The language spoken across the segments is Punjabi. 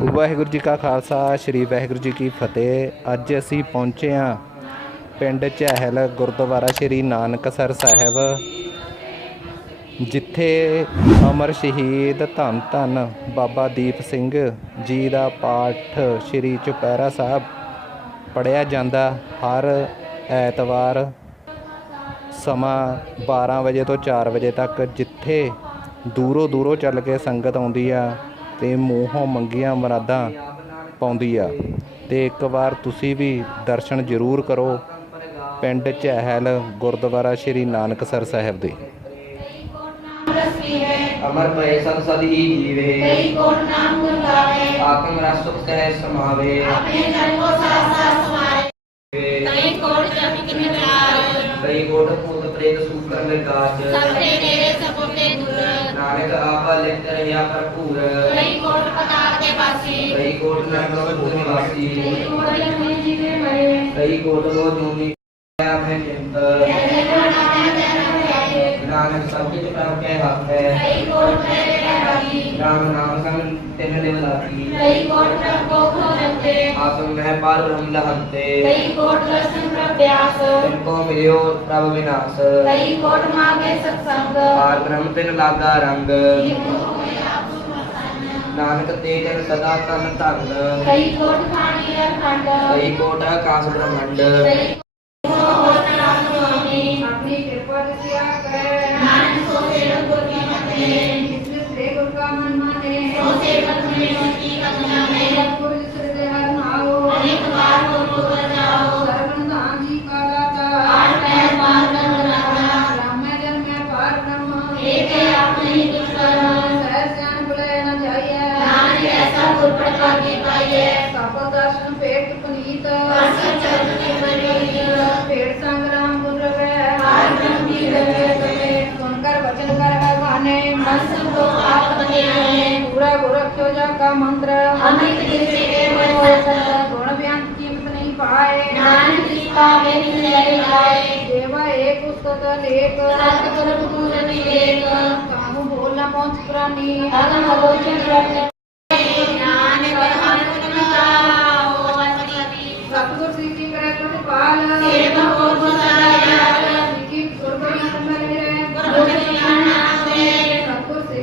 ਵਾਹਿਗੁਰੂ ਜੀ ਕਾ ਖਾਲਸਾ, ਸ੍ਰੀ ਵਾਹਿਗੁਰੂ ਜੀ ਕੀ ਫਤਿਹ। ਅੱਜ ਅਸੀਂ ਪਹੁੰਚੇ ਹਾਂ ਪਿੰਡ ਚਹਿਲ ਗੁਰਦੁਆਰਾ ਸ੍ਰੀ ਨਾਨਕਸਰ ਸਾਹਿਬ, ਜਿੱਥੇ ਅਮਰ ਸ਼ਹੀਦ ਧੰਨ ਧੰਨ ਬਾਬਾ ਦੀਪ ਸਿੰਘ ਜੀ ਦਾ ਪਾਠ ਸ੍ਰੀ ਚੁਪਹਿਰਾ ਸਾਹਿਬ ਪੜਿਆ ਜਾਂਦਾ ਹਰ ਐਤਵਾਰ ਸਮਾਂ 12 ਵਜੇ ਤੋਂ 4 ਵਜੇ ਤੱਕ, ਜਿੱਥੇ ਦੂਰੋਂ ਦੂਰੋਂ ਚੱਲ ਕੇ ਸੰਗਤ ਆਉਂਦੀ ਆ। ਤੇ ਮੂੰਹੋਂ ਮੰਗੀਆਂ ਮੁਰਾਦਾਂ ਪਾਉਂਦੀ ਆ। ਤੇ ਇੱਕ ਵਾਰ ਤੁਸੀਂ ਵੀ ਦਰਸ਼ਨ ਜ਼ਰੂਰ ਕਰੋ ਪਿੰਡ ਚਹਿਲ ਗੁਰਦੁਆਰਾ ਸ੍ਰੀ ਨਾਨਕਸਰ ਸਾਹਿਬ ਦੇ। ਰਸੀ ਹੈ ਅਮਰ ਪਏ ਸਦ ਸਦ ਹੀ ਜੀਵੇ। ਕਈ ਕੋਟ ਨਾਮ ਗੁਣ ਗਾਵੇ ਆਤਮ ਰਸ ਸੁਖ ਸਹਿ ਸਮਾਵੇ। ਆਪਣੇ ਜਨ ਕੋ ਸਾਥ ਸਾਥ ਸਮਾਏ ਕਈ ਕੋਟ ਜਪ ਕਿਨ ਚਾਰ ਕਈ ਕੋਟ ਭੂਤ ਪ੍ਰੇਤ ਸੂਕਰ ਵਿਕਾਚ ਸਭ ਤੇ ਤੇਰੇ ਸਭੋ ਤੇ ਦੂਰ ਨਾਨਕ ਆਪਾ ਲਿਖਤ ਰਹਿਆ ਭਰਪੂਰ ਕਈ ਕੋਟ ਪਤਾਰ ਦੇ ਵਾਸੀ ਕਈ ਕੋਟ ਨਰਕ ਭੂਤ ਨਿਵਾਸੀ ਕਈ ਕੋਟ ਜਪੇ ਜੀਵੇ ਮਰੇ ਕਈ ਕੋਟ ਲੋ ਜੂਨੀ ਆਪਣੇ ਚਿੰਤ ਕਈ ਕੋਟ ਆਤੇ ਜਨ ਆਏ ਨਾਨਕ ਸਭ ਕਿਛ ਪ੍ਰਭ ਕੇ ਹੱਥ ਹੈ ਕਈ ਕੋਟ ਤੇਰੇ ਨਾਨਕ ਤੇ ਜਨ ਸਦਾ ਤਨ ਧਨ। ਕਈ ਕੋਟ ਖਾਣੀ ਅਖੰਡ ਕਈ ਕੋਟ ਆਕਾਸ਼ ਬ੍ਰਹਮੰਡ। ਅਮਿਤ ਜਿਸੇ ਕੇ ਹੋਏ ਸਤ ਗੁਣ ਬਿਆੰਤ ਕੀਮਤ ਨਹੀਂ ਪਾਏ ਨਾਨਕ ਜਿਸ ਪਾਵੇ ਨਿਸ ਲੈ ਲਾਏ ਦੇਵਾ ਏਕ ਉਸਤਤ ਲੇਖ ਸਤਿਗੁਰ ਪੂਰਨ ਵਿਵੇਕ ਕਾਹੂ ਬੋਲ ਨਾ ਪਹੁੰਚ ਪ੍ਰਾਨੀ ਅਗਮ ਅਗੋਚਰ ਰਤ ਨਾਨਕ ਹਰਿ ਗੁਣ ਗਾਓ ਅਤਿ ਸਤਿਗੁਰ ਸੀ ਕੀ ਕਰੇ ਪ੍ਰਤਿਪਾਲ ਸੇਵਾ ਕੋ ਗੁਜ਼ਾਰਿਆ ਕੀ ਸੁਰਗ ਵਿੱਚ ਮਰੇ ਗੁਰੂ ਜੀ ਨਾਮ ਦੇ ਸਤਿਗੁਰ ਸੀ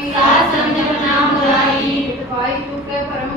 ਪਤਾਰੀ ਸਾਧ ਸੰਗਤ ਨਾਮ ਮੁਰਾਰੀ ਭਾਈ ਚੁਕੇ ਪਰਮ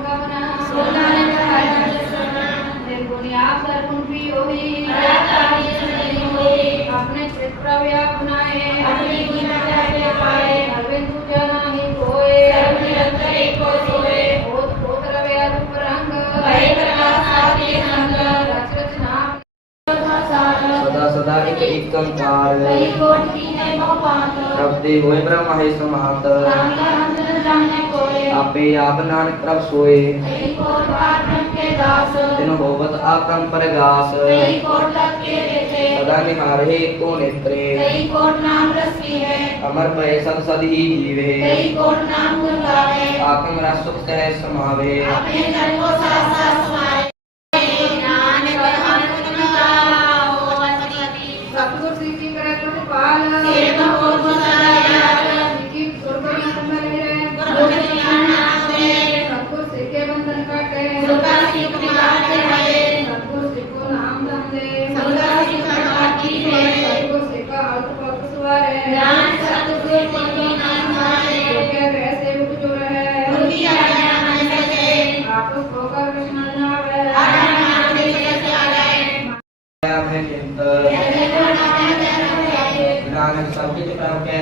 ਸਦਾ ਇੱਕ ਏਕੰਕਾਰ ਕਈ ਕੋਟ ਕੀ ਹੈ ਬਹੁ ਪਾਤ ਪ੍ਰਭ ਦੇ ਹੋਏ ਬ੍ਰਹਮ ਹੈ ਸਮਾਤ। ਨਾਮ ਦਾ ਅੰਤਰ ਜਾਣੇ ਕੋਏ। ਆਪੇ ਆਪ ਨਾਨਕ ਪ੍ਰਭ ਸੋਏ। ਕਈ ਕੋਟ ਪਾਠ ਕੇ ਦਾਸ। ਤਿਨ ਹੋਵਤ ਆਤਮ ਪਰਗਾਸ। ਕਈ ਕੋਟ ਤਕ ਕੇ ਦੇਤੇ ਸਦਾ ਨਿਹਾਰੇ ਕੋ ਨੇਤਰੇ। ਕਈ ਕੋਟ ਨਾਮ ਰਸੀ ਹੈ। ਅਮਰ ਪਏ ਸਦ ਸਦ ਹੀ ਜੀਵੇ। ਕਈ ਕੋਟ ਨਾਮ ਗੁਣ ਗਾਵੇ ਆਤਮ ਰਸ ਸੁਖ ਸਹਿ ਸਮਾਵੇ। ਆਪਣੇ ਜਨ ਕੋ ਸਾਥ ਸਮਾਏ।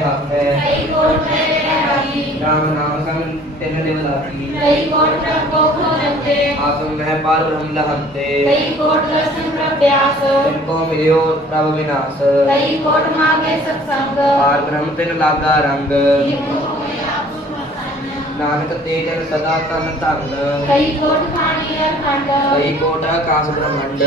ਹੱਥ ਹੈ। ਕਈ ਕੋਟ ਮੇਰੇ ਹਰੀ ਰਾਮ ਨਾਮ ਸੰਗ ਤਿਨ ਦਿਵ ਲਾਤੀ ਕਈ ਕੋਟ ਪ੍ਰਭ ਕੋ ਖੋਜਤੇ। ਆਤਮ ਮਹਿ ਪਰ ਬ੍ਰਹਮ ਲਹੰਤੇ। ਕਈ ਕੋਟ ਰਸਨ ਪ੍ਰਭਿਆਸ। ਕੋ ਮਿਲਿਓ ਪ੍ਰਭ ਵਿਨਾਸ਼। ਕਈ ਕੋਟ ਮਾਗੇ ਸਤਸੰਗ। ਪਾਰ ਬ੍ਰਹਮ ਤਿਨ ਲਾਗਾ ਰੰਗ। ਨਾਨਕ ਤੇ ਜਨ ਸਦਾ ਤਨ ਧਨ। ਕਈ ਕੋਟ ਖਾਣੀ ਅਖੰਡ। ਕਈ ਕੋਟ ਆਕਾਸ ਬ੍ਰਹਮੰਡ।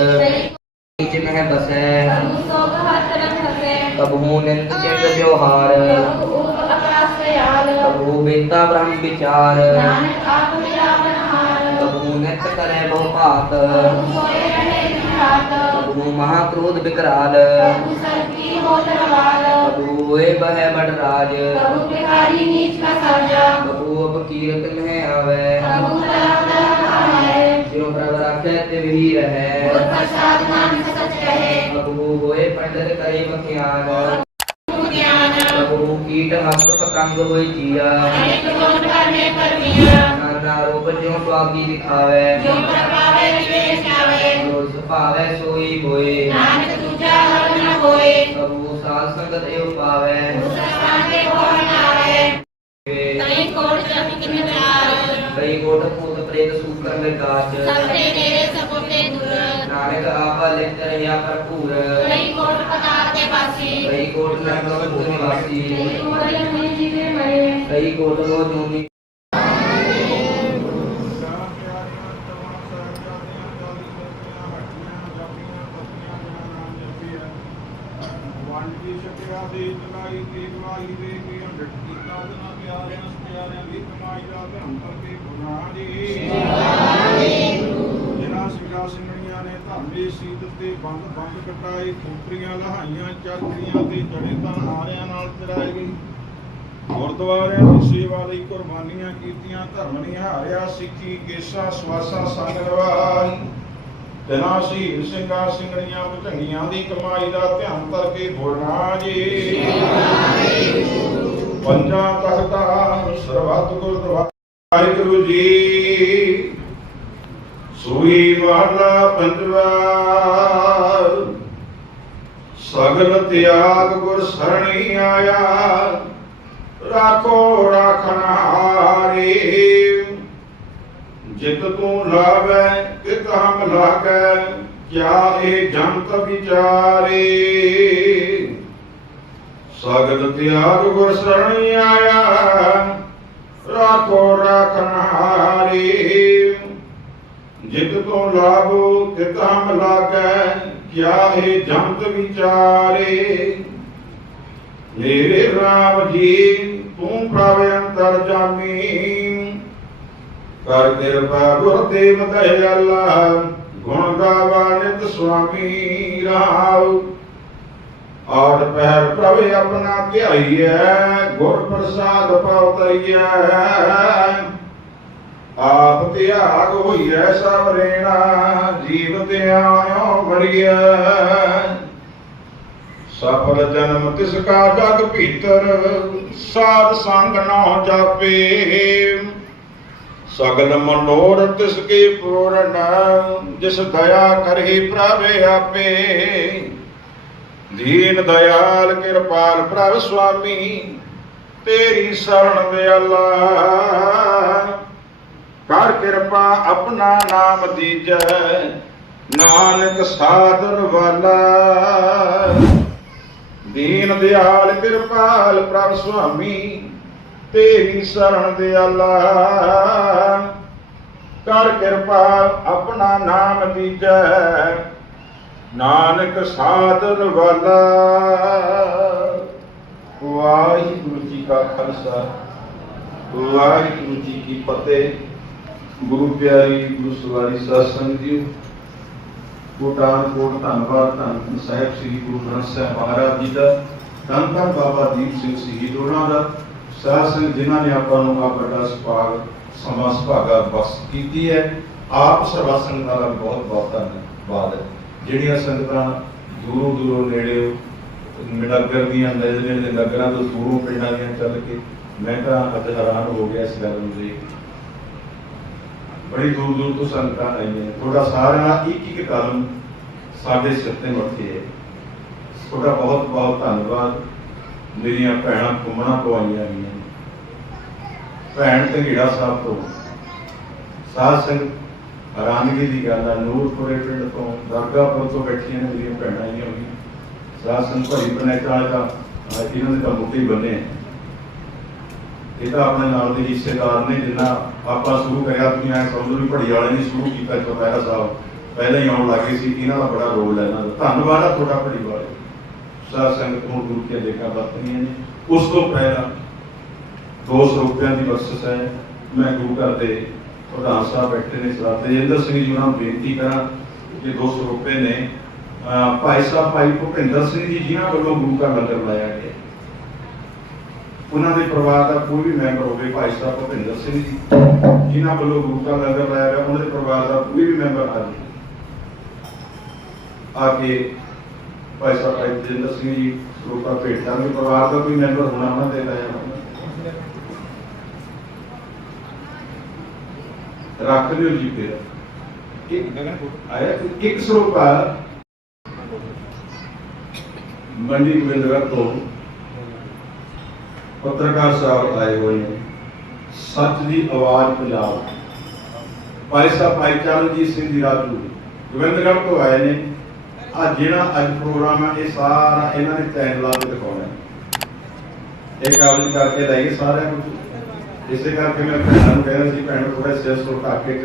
ਕਈ ਨੀਚ ਮਹਿ ਬਸੈ ਪ੍ਰਭੂ ਸੋਗ ਹੱਥ ਰਖਸੇ ਕਬਹੂ ਨਿੰਦ ਚਿੰਤ ਵਿਵਹਾਰ ਪ੍ਰਭੂ ਉਪ ਆਕਾਸ ਸਿਆਲ ਕਬਹੂ ਬੇਤਾ ਬ੍ਰਹਮ ਵਿਚਾਰ ਨਾਨਕ ਆਪ ਮਿਲਾਵਨ ਹਾਰ ਕਬਹੂ ਨਿਤ ਕਰੈ ਬਹੁ ਭਾਤ ਪ੍ਰਭੂ ਸੋਏ ਰਹੇ ਜਿਉ ਰਾਖੈ ਤਿਵ ਹੀ ਗੁਰ ਰਹੈ ਪ੍ਰਸਾਦ ਨਾਨਕ ਸਚ ਕਹੇ। ਕਬਹੂ ਹੋਏ ਪੰਡਤ ਕਰੇ ਗਿਆਨ। ਕਬਹੂ ਕੀਟ ਹਸਤ ਪਤੰਗ ਹੋਈ ਜੀਆ। ਨਾਨਾ ਰੂਪ ਜਿਉ ਸੁਆਗੀ ਦਿਖਾਵੈ। ਜੋ ਪ੍ਰਭਾਵੇ ਵਿਵੇਸ਼ ਆਵੇ। ਜੋ ਸੁਭਾਵੈ ਸੋਈ ਹੋਏ। ਹਰ ਪਾਵੈ ਕੋਟ ਵਿਕਾਚ ਸਭੇ ਨੇਰੇ ਸਭੇ ਦੂਰ। ਨਾਨਕ ਆਪਾ ਲਿਖਤ ਰਹਿਆ ਭਰਪੂਰ। ਕਈ ਕੋਟ ਪਤਾਰ ਦੇ ਵਾਸੀ ਕਈ ਕੋਟ ਨਰਕ ਮੁਕਤ ਨਿਵਾਸੀ ਕਈ ਕੋਟ ਜਮੇ ਜੀਵੇ ਮਰੇ। ਕਈ ਕੋਟ ਲੋ ਜੂਨੀ ਵਾਂਡੀ ਸ਼ਕਿਆ ਦੇ ਚਲਾਈ ਤੇ ਕਮਾਈ ਦੇ ਕੇ ਅੰਡਟ ਕੀਤਾ ਨਾ ਪਿਆਰਿਆਂ ਪਿਆਰਿਆਂ ਦੀ ਕਮਾਈ ਦਾ ਧਰਮ ਕਰਕੇ ਗੁਨਾਹ ਜੀ ਜਿਨ੍ਹਾਂ ਸਿੰਘਾਂ ਸਿੰਘਣੀਆਂ ਨੇ ਧਰਮੇ ਸੀਤ ਤੇ ਬੰਦ ਬੰਦ ਕਟਾਏ ਖੋਪਰੀਆਂ ਲਹਾਈਆਂ ਚਾਕਰੀਆਂ ਤੇ ਜੜੇ ਤਾਂ ਹਾਰਿਆਂ ਨਾਲ ਚਰਾਏ ਗਈ। ਗੁਰਦੁਆਰਿਆਂ ਦੀ ਸੇਵਾ ਲਈ ਕੁਰਬਾਨੀਆਂ ਕੀਤੀਆਂ, ਧਰਮ ਨਿਹਾਰਿਆ, ਸਿੱਖੀ, ਕੇਸਾ, ਸਵਾਸਾ, ਸੰਗ ਰਵਾਈ ਤਨਾ ਸ਼ਹੀਦ ਸਿੰਘਾਂ, ਸਿੰਘਣੀਆਂ ਭਟੰਗੀਆਂ ਦੀ ਕਮਾਈ ਦਾ ਧਿਆਨ ਕਰਕੇ ਬੋਲਣਾ ਜੀ। ਪੰਜਾਂ ਤਖਤਾਂ, ਸਰਬੱਤ ਗੁਰਦੁਆਰਾ ਵਾਹਿਗੁਰੂ ਜੀ। ਸੋਈ ਵਾਲਾ ਪੰਜਵਾ। ਸਗਲ ਤਿਆਗ ਗੁਰ ਸਰਣੀ ਆਇਆ। ਰਾਖੋ ਰਾਖਣਹਾਰੇ ਜਿਤ ਤੂੰ ਲਾਵੈ, ਤਿਤ ਹਮ ਲਾਗੈ, ਕਿਆ ਇਹ ਜੰਤ ਵਿਚਾਰੇ। ਸਗਲ ਤਿਆਗ ਗੁਰ ਸਰਣੀ ਆਇਆ। ਰਾਖੋ ਰਾਖਣਹਾਰੇ ਜਿਤ ਤੂੰ ਲਾਭੋ ਤਿਤ ਹਮ ਲਾਗੈ ਕਿਆ ਇਹ ਜੰਤ ਵਿਚਾਰੇ। ਮੇਰੇ ਰਾਮ ਜੀ, ਤੂੰ ਪ੍ਰਭ ਅੰਤਰ ਜਾਮੀ ਕਰ ਕਿਰਪਾ ਗੁਰ ਦੇਵ ਦਇਆਲਾ, ਗੁਣ ਗਾਵਾ ਨਿਤ ਸੁਆਮੀ ਰਾਉ ਆੜ ਪਹਿਰ ਪ੍ਰਭ ਆਪਣਾ ਧਿਆਈਐ, ਗੁਰ ਪ੍ਰਸਾਦ ਪਾਉਤਈਐ ਆਪ ਤਿਆਗ ਹੋਈਐ ਸਭ ਰੇਣਾ, ਜੀਵ ਤੇ ਆਇਓ ਸਫਲ ਜਨਮ ਤਿਸ ਕਾ ਜਗ ਭੀਤਰ, ਸਾਧ ਸੰਗ ਨਾ ਜਾਪੇ। ਸਗਲ ਮਨੋਰ ਤਿਸ ਕੀ ਪੂਰਨ, ਜਿਸ ਦਇਆ ਕਰੀ ਪ੍ਰਭੇ ਆਪੇ। ਦੀਨ ਦਇਆਲ ਕਿਰਪਾਲ ਪ੍ਰਭ ਸੁਆਮੀ, ਤੇਰੀ ਸਰਣ ਦੇ ਅੱਲਾ। ਕਰ ਕਿਰਪਾ ਆਪਣਾ ਨਾਮ ਦੀਜੈ, ਨਾਨਕ ਸਾਧਰ ਵਾਲਾ। ਦੀਨ ਦਿਆਲ ਕਿਰਪਾਲ ਪ੍ਰਭ ਸੁਆਮੀ, ਤੇਰੀ ਸਰਣ ਦਿਆਲਾ। ਕਰ ਕਿਰਪਾ ਆਪਣਾ ਨਾਮ ਦੀਜੈ, ਨਾਨਕ ਸਾਧਰ ਵਾਲਾ। ਵਾਹਿਗੁਰੂ ਜੀ ਕਾ ਖਾਲਸਾ, ਵਾਹਿਗੁਰੂ ਜੀ ਕੀ ਫਤਿਹ। ਗੁਰੂ ਪਿਆਰੀ, ਗੁਰੂ ਸਵਾਰੀ ਸਾਧ ਸੰਗਤ ਜੀਓ। ਕੋਟਾਨ ਕੋਟ ਧੰਨਵਾਦ, ਧੰਨ ਸਾਹਿਬ ਸ੍ਰੀ ਗੁਰੂ ਗ੍ਰੰਥ ਸਾਹਿਬ ਮਹਾਰਾਜ ਜੀ ਦਾ। ਧੰਨ ਧੰਨ ਬਾਬਾ ਦੀਪ ਸਿੰਘ ਸ਼ਹੀਦ ਉਹਨਾਂ ਦਾ। ਸਾਧ ਸੰਗਤ ਜਿਨ੍ਹਾਂ ਨੇ ਆਪਾਂ ਨੂੰ ਆ ਵੱਡਾ ਸੁਭਾਗ ਸਮਾਂ ਸੁਭਾਗਾ ਬਖਸ਼ ਕੀਤੀ ਹੈ। ਆਪ ਸਰਵਾ ਸੰਗਤਾਂ ਦਾ ਬਹੁਤ ਬਹੁਤ ਧੰਨਵਾਦ ਹੈ। ਜਿਹੜੀਆਂ ਸੰਗਤਾਂ ਦੂਰੋਂ ਦੂਰੋਂ ਨੇੜੇ ਨਗਰ ਦੀਆਂ, ਨੇੜੇ ਦੇ ਨਗਰਾਂ ਤੋਂ ਦੂਰੋਂ ਪਿੰਡਾਂ ਦੀਆਂ ਚੱਲ ਕੇ ਮੈਂ ਤਾਂ ਅੱਜ ਹੈਰਾਨ ਹੋ ਗਿਆ ਇਸ ਗੱਲ ਨੂੰ ਦੇਖ ਬੜੀ ਦੂਰ ਦੂਰ ਤੋਂ ਸੰਗਤਾਂ ਆਈਆਂ ਤੁਹਾਡਾ ਸਾਰਿਆਂ ਦਾ ਇੱਕ ਇੱਕ ਕਦਮ ਸਾਡੇ ਸਿਰ ਤੇ ਮੱਥੇ ਹੈ ਤੁਹਾਡਾ ਬਹੁਤ ਬਹੁਤ ਧੰਨਵਾਦ। ਮੇਰੀਆਂ ਭੈਣਾਂ ਘੁੰਮਣਾ ਤੋਂ ਆਈਆਂ ਨੇ। ਭੈਣ ਢੰਗੇੜਾ ਸਾਹਿਬ ਤੋਂ, ਸਾਧ ਸੰਗਤ ਹੈਰਾਨਗੀ ਦੀ ਗੱਲ ਹੈ ਨੂਰਪੁਰੇ ਪਿੰਡ ਤੋਂ, ਦਰਗਾਹਪੁਰ ਤੋਂ ਬੈਠੀਆਂ ਨੇ ਮੇਰੀਆਂ ਭੈਣਾਂ ਆਈਆਂ ਹੋਈਆਂ। ਸਾਧ ਸੰਗਤ ਭਰੀ ਪਨੇਟਾ ਵਾਲੇ ਇਹਨਾਂ ਦੇ ਤਾਂ ਮੁੱਢੇ ਬੰਨੇ ਇਹ ਤਾਂ ਆਪਣੇ ਨਾਲ ਦੇ ਹਿੱਸੇਦਾਰ ਨੇ ਜਿੰਨਾ ਆਪਾਂ ਸ਼ੁਰੂ ਕਰਿਆ ਤੁਸੀਂ ਐ ਸਮਝੋ ਵੀ ਭੜੀ ਵਾਲੇ ਨੇ ਸ਼ੁਰੂ ਕੀਤਾ ਚੁਪਹਿਰਾ ਸਾਹਿਬ ਪਹਿਲਾਂ ਹੀ ਆਉਣ ਲੱਗੇ ਸੀ, ਇਹਨਾਂ ਦਾ ਬੜਾ ਰੋਲ ਹੈ ਇਹਨਾਂ ਦਾ। ਧੰਨਵਾਦ ਆ ਤੁਹਾਡਾ ਭੜੀ ਵਾਲੇ। ਸਾਧ ਸੰਗਤ ਨੂੰ ਗੁਰੂ ਕੇ ਦੇਖਾ ਵਰਤਣੀਆਂ ਨੇ। ਉਸ ਤੋਂ ਪਹਿਲਾਂ 200 ਰੁਪਿਆਂ ਦੀ ਬਖਸ਼ਿਸ਼ ਹੈ। ਮੈਂ ਗੁਰੂ ਘਰ ਦੇ ਪ੍ਰਧਾਨ ਸਾਹਿਬ ਬੈਠੇ ਨੇ ਸਰਦਾਰ ਤੇਜਿੰਦਰ ਸਿੰਘ ਜੀ ਉਹਨਾਂ ਨੂੰ ਬੇਨਤੀ ਕਰਾਂ ਕਿ 200 ਰੁਪਏ ਨੇ। ਅਹ ਭਾਈ ਸਾਹਿਬ ਭਾਈ ਭੁਪਿੰਦਰ ਸਿੰਘ ਜੀ, ਜਿਨ੍ਹਾਂ ਵੱਲੋਂ ਗੁਰੂ ਘਰ ਲੰਗਰ ਲਾਇਆ ਗਿਆ। ਉਹਨਾਂ ਦੇ ਪਰਿਵਾਰ ਦਾ ਕੋਈ ਵੀ ਮੈਂਬਰ ਹੋਵੇ, ਭਾਈ ਸਾਹਿਬ ਭੁਪਿੰਦਰ ਸਿੰਘ ਜੀ, ਜਿਨ੍ਹਾਂ ਵੱਲੋਂ ਗੁਰੂ ਘਰ ਲੰਗਰ ਲਾਇਆ ਗਿਆ ਉਹਨਾਂ ਦੇ ਪਰਿਵਾਰ ਦਾ ਕੋਈ ਵੀ ਮੈਂਬਰ ਆ ਜਾਵੇ। ਆ ਕੇ ਭਾਈ ਸਾਹਿਬ ਭਾਈ ਤੇਜਿੰਦਰ ਸਿੰਘ ਜੀ ਸਰੂਪਾ ਭੇਟ ਕਰਾਂਗੇ ਪਰਿਵਾਰ ਦਾ ਕੋਈ ਮੈਂਬਰ ਹੋਣਾ, ਉਹਨਾਂ ਦੇ ਲਾਇਆ ਰੱਖ ਲਿਓ ਜੀ ਫਿਰ। ਇੱਕ ਆਇਆ ਇੱਕ ਸਰੂਪਾ ਮੰਡੀ ਗੋਬਿੰਦਗੜ੍ਹ ਤੋਂ ਪੱਤਰਕਾਰ ਸਾਹਿਬ ਆਏ ਹੋਏ ਨੇ। ਸੱਚ ਦੀ ਆਵਾਜ਼ ਪੰਜਾਬ। ਭਾਈ ਸਾਹਿਬ, ਭਾਈ ਚਰਨਜੀਤ ਸਿੰਘ ਜੀ ਰਾਜੂ, ਗੋਬਿੰਦਗੜ੍ਹ ਤੋਂ ਆਏ ਨੇ। ਆ ਜਿਹੜਾ ਅੱਜ ਪ੍ਰੋਗਰਾਮ ਹੈ ਇਹ ਸਾਰਾ ਇਹਨਾਂ ਨੇ ਚੈਨਲਾਂ ਤੇ ਦਿਖਾਉਣਾ ਇਹ ਕਾਬਜ਼ ਕਰਕੇ ਲਾਈਏ ਸਾਰਿਆਂ ਨੂੰ। ਇਸੇ ਕਰਕੇ ਮੈਂ ਭੈਣਾਂ ਨੂੰ ਕਹਿ ਰਿਹਾ ਸੀ, ਭੈਣੋ ਥੋੜਾ ਸਿਰ ਸੁਰ ਕੇ